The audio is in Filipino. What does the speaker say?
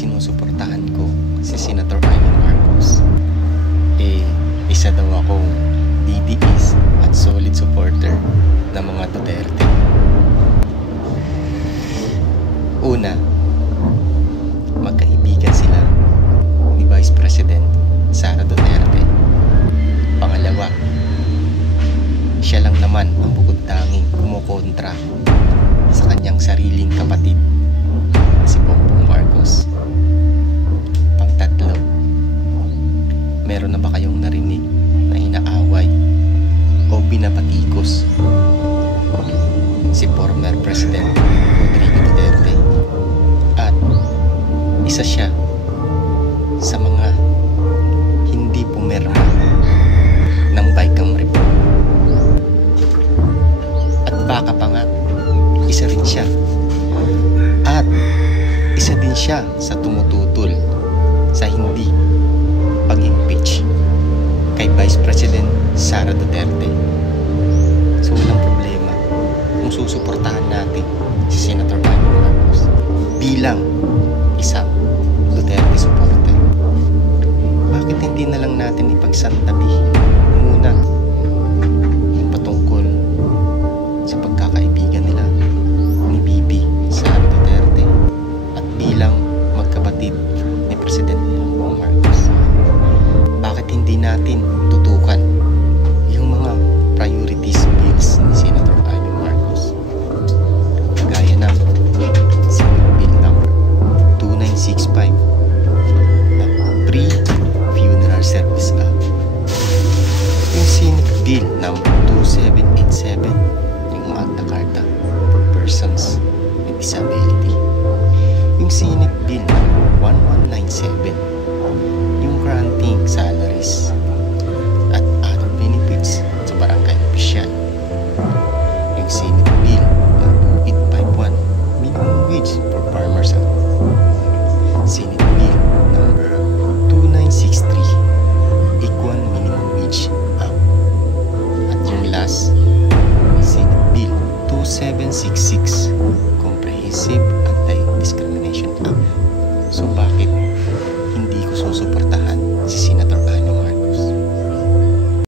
sinusuportahan ko si Senator Amy Marcos, isa daw akong DDS at solid supporter ng mga Duterte. Una, magkaibigan sila ni Vice President Sara Duterte. Pangalawa, siya lang naman ang bukod-tanging kumukontra sa kanyang sariling kapatid na si Bongbong Marcos. Pangtatlo, meron na ba kayong narinig na inaaway o binabatikos si former President Rodrigo Duterte? At isa siya sa mga hindi pumirma ng Baikang Report. At baka pa nga, isa rin siya. At isa din siya sa tumututol sa hindi pag-impeach kay Vice President Sara Duterte. So walang problema kung susuportahan natin si Senator Amy Marcos bilang isang Duterte supporter. Bakit hindi na lang natin ipagsantabi muna yung patungkol sa pagkakaibigan nila ni Bibi Sara Duterte at bilang magkapatid ni President Bongbong Marcos? Bakit hindi natin tutukan yung mga priorities bills ni Senator Amy Marcos, gaya ng Senate Bill number 2965 na Pre-Funeral Service Act, yung Senate Bill number 2787, yung Magna Carta for Persons with Disability, yung Senate Bill number 1197, yung granting salaries at other benefits sa barangay official, yung Senate Bill number 2851, minimum wage for farmers act, Senate Bill number 2963, equal minimum wage act, at yung last, Senate Bill 2766, Comprehensive Anti-Discrimination Act. So bakit hindi ko susuportahan si Senator Amy Marcos?